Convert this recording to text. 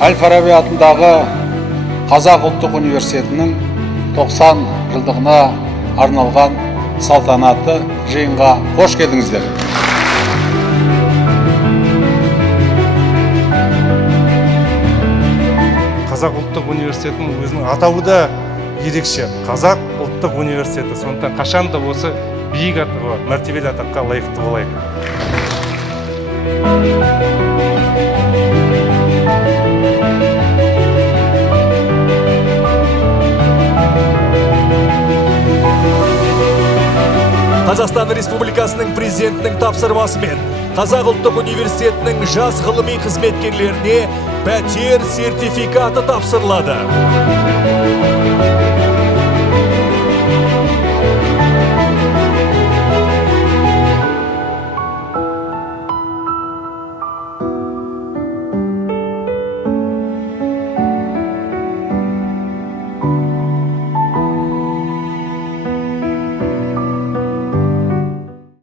Әл-Фараби атындағы Қазақ ұлттық университетінің 90 жылдығына арналған салтанатты жиынға қош келдіңіздер. Қазақ ұлттық университетінің өзінің атауы да ерекше. Қазақ ұлттық университеті. Сондықтан қашан да осы биік атауға, мәртебелі атаққа лайықты болайық. Қазақстан Республикасының президентінің тапсырмасымен Қазақ ұлттық университетінің жас ғылыми қызметкерлеріне пәтер сертификаты тапсырылады.